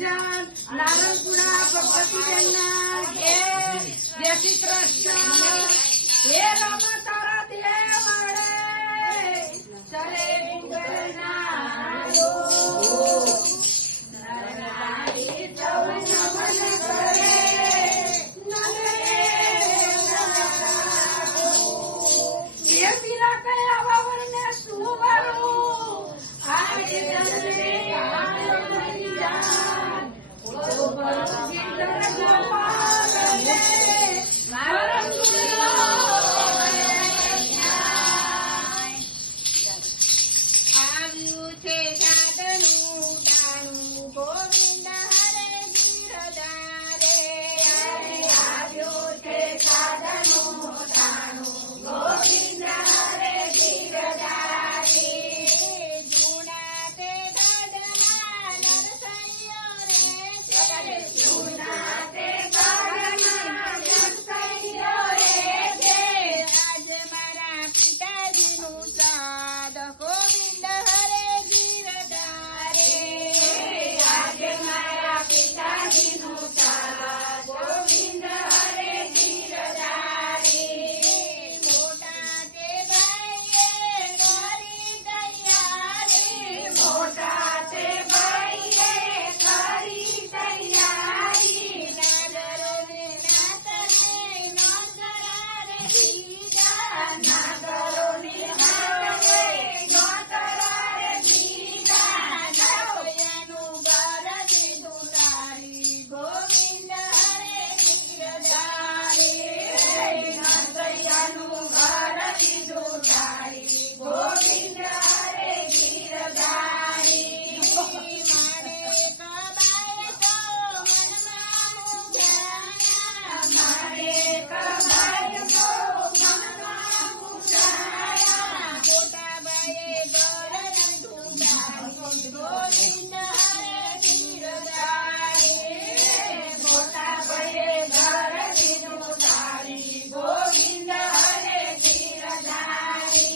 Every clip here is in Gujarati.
ભજન નારણપુરા ભગવતીબેનના જય શ્રી કૃષ્ણ. હે રામ તારા દેવ મળે ચરે ડુંગરના નરનારી સૌ નમન કરે એ પીરા કયા વાવરને શું વરું આજે જનને આયો મરી જાન ઓ પરજી દરગા પાગલે મારા સુનો આવ્યું છે સાધનું ટાણું ગોવિંદ હરે ગીરધારે આવ્યો છે સાધનું ટાણું ગોવિંદ હરે ગીરધારે જૂના તે ગઢમાં નરસૈયો રે છે જૂના તે ગઢમાં નરસૈયો રે છે આજ મારા પિતાજીનું શ્રાદ્ધ ગોવિંદ હરે ગીરધારે આજે મારા પિતાજીનું શ્રાદ્ધ ગોવિંદ હરે ગીરધારે મોટા તે ભાઈએ કરી તૈયારી મોટા તે ભાઈએ કરી તૈયારી નાગરોને નાતને નોતરારે દીધા નાગરોને નાતને નોતરારે દીધા નવયાનું ઘર દીધું તારી ગોવિંદ હરે ગીરધારે નરસૈયાનું ઘર દીધું તારી ગોવિંદ હરે ગીરધારે મારે કબાય તો મનમાં મૂંઝાયા મારે કબાય તો મનમાં મૂંઝાયા મોટા ભાઈએ ઘર દીધું તારી ગોવિંદ હરે ગીરધારે મોટા ભાઈએ ઘર દીધું તારી ગોવિંદ હરે ગીરધારે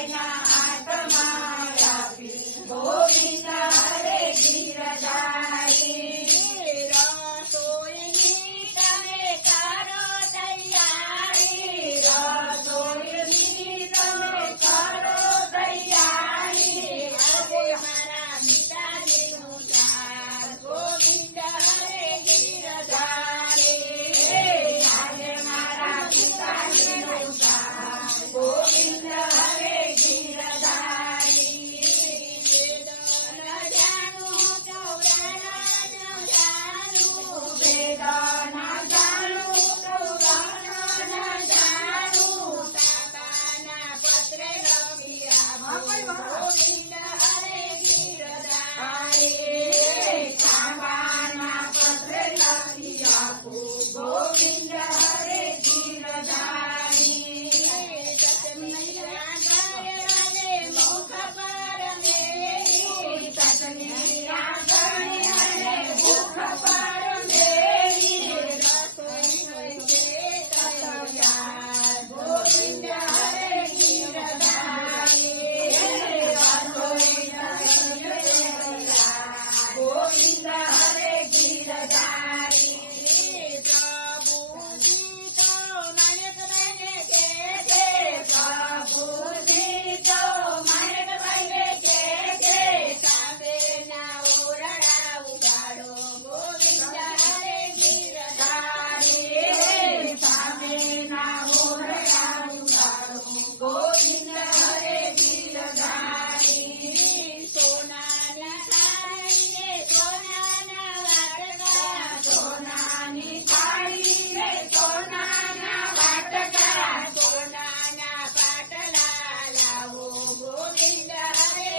ગાયના હાથમાં આપી ગોવિંદ હરે ગીરધારી રસોઈની તમે કરો તૈયારી રસોઈની તમે કરો તૈયારી આજે મારા પિતાજીનું ચાર ગોવિંદ હરે ગીરધારી આજે મારા પિતાજીનું ચાર ગોવિંદ હરે ગીરધારી વેદ ન જાણું પુરાણ ન જાણું વેદ ન જાણું પુરાણ ન જાણું તાબાના પત્રે લખી આપું ગોવિંદ હરે ગીરધારી તાબાના પત્રે લખી આપું ગોવિંદ હરે ગીરધારી ચટણીના ગળે અને મુખ પર મેરી ચટણીના ગળે અને મુખ પર મેરી રસોઈ છે તૈયાર ગોવિંદ હરે ગીરધારી રસોઈ તૈયાર ગોવિંદ હરે ગીરધારી પ્રભુજી તો માણેક બને કે છે પ્રભુજી તો માણેક બને કે છે સાબેના ઓરડા ઉગાડો ગોવિંદ હરે ગીરધારી સાબેના ઓરડા ઉગાડો ગોવિંદ હરે ગીરધારી સોનાની થાળીને સોનાના વાટકા સોનાની થાળીને સોનાના વાટકા સોનાના પાટલા લાવો ગોવિંદ હરે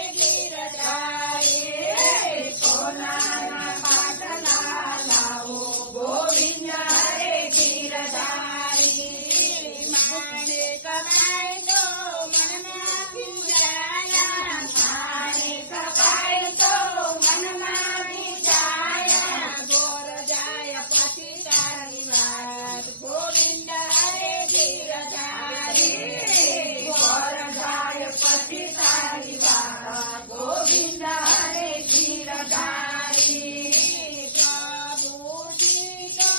ગીરધારી સોનાના પાટલા લાવો ગોવિંદ હરે ગીરધારી માણેક બાઈ તો મનમાં વિચાર્યા માણેક બાઈ તો મનમાં વિચાર્યા ગોર જાય પછી તારી વાત ગોવિંદ હરે ગીરધારી ગોર જાય પછી તારી વાત ગોવિંદ હરે ગીરધારી પ્રભુજી તો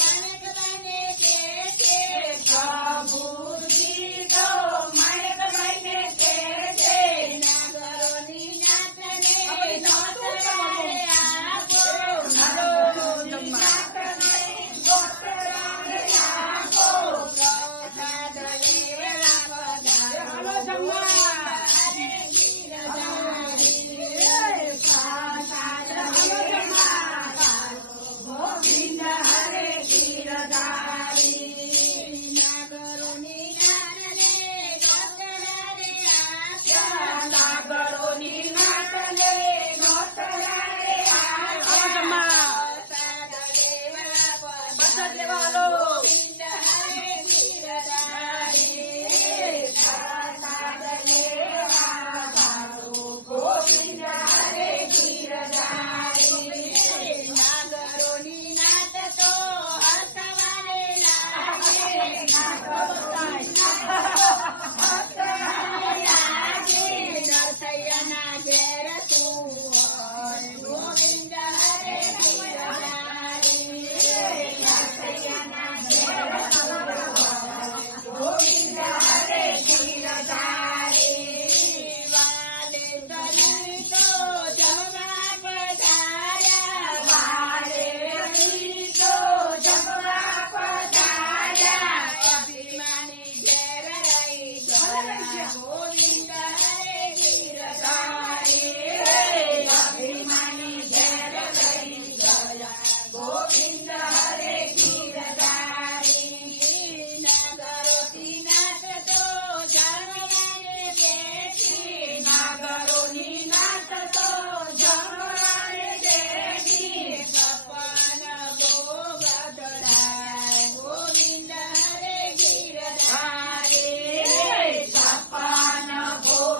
માણેક બને કે છે પ્રભુજી તો માણેક બને કે છે નાગરોની નાતને નોતરાએ આપો નાગરોની નાતને નોતરાએ આપો પ્રસાદ લેવડા પધારો હરે ગીરધારી પ્રસાદ લેવડા ગોવિંદ હરે ગીરધારી નાગરોની નાતને નોતરાએ આપ્યા નાગરોની નાતને નોતરાએ આપ્યા પ્રસાદ લેવડા પધારો ગોવિંદ હરે ગીરધારી પ્રસાદ લેવડા પધારો ગોવિંદ હરે ગીરધારી નાગરોની નાત તો હસવાને લાગે હસવાને લાગે નરસૈયાના ઘેર તું હોય ગોવિંદ હરે ગીરધારી નરસૈયાના ઘેર તું હોય ગોવિંદ હરે ગીરધારી વાલે તરી તો જમવા પધાર્યા વાલે તરી તો જમવા પધાર્યા અભિમાની ઘેર રહી ગયા ગોવિંદ હરે ગીરધારી અભિમાની ઘેર રહી ગયા ગોવિંદ હરે ગીરધારી નાગરોથી નાત તો જમવાને બેઠી નાગરોની નાત તો જમવાને બેઠી સપન ભોગ ધરાય ગોવિંદ હરે ગીરધારી સપન ભોગ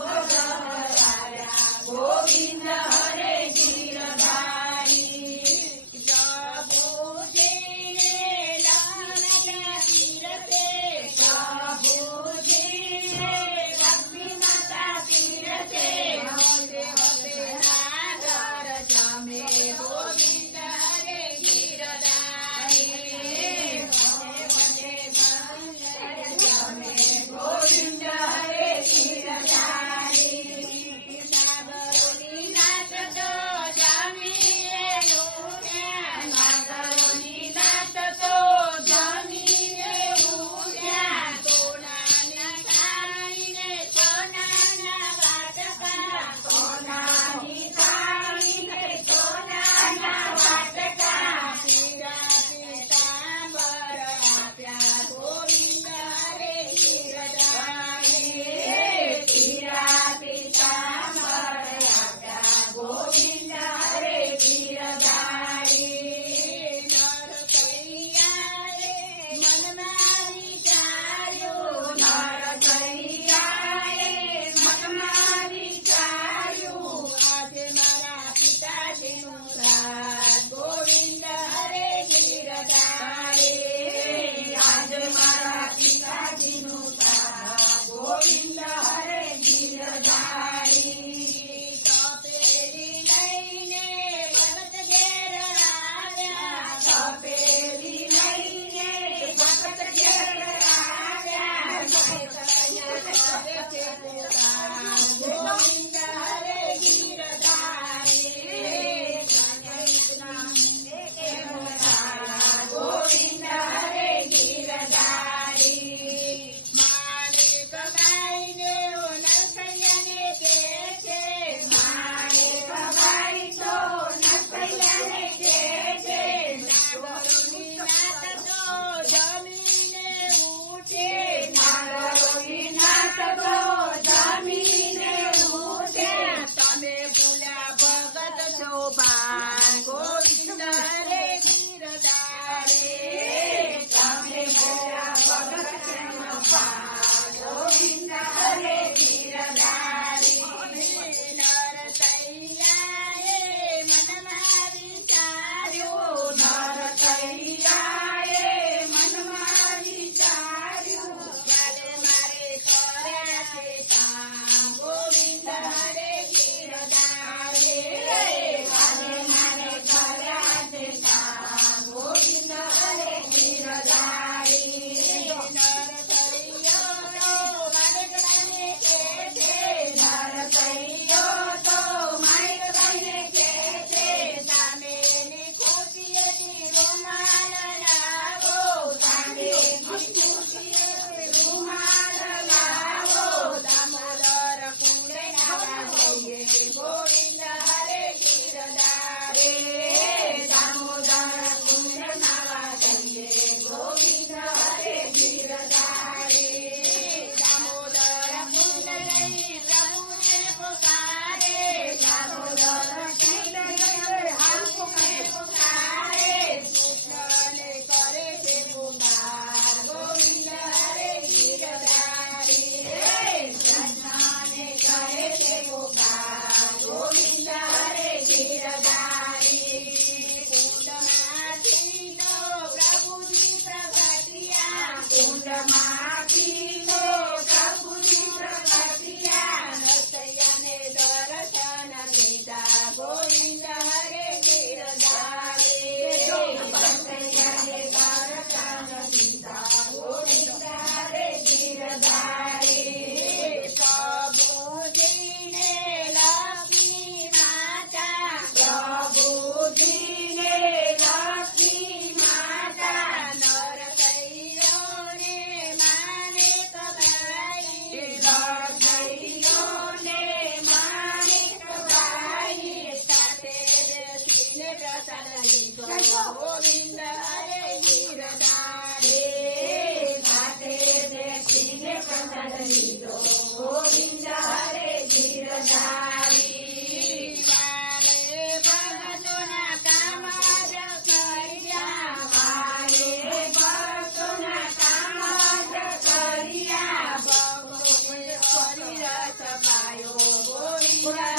જાય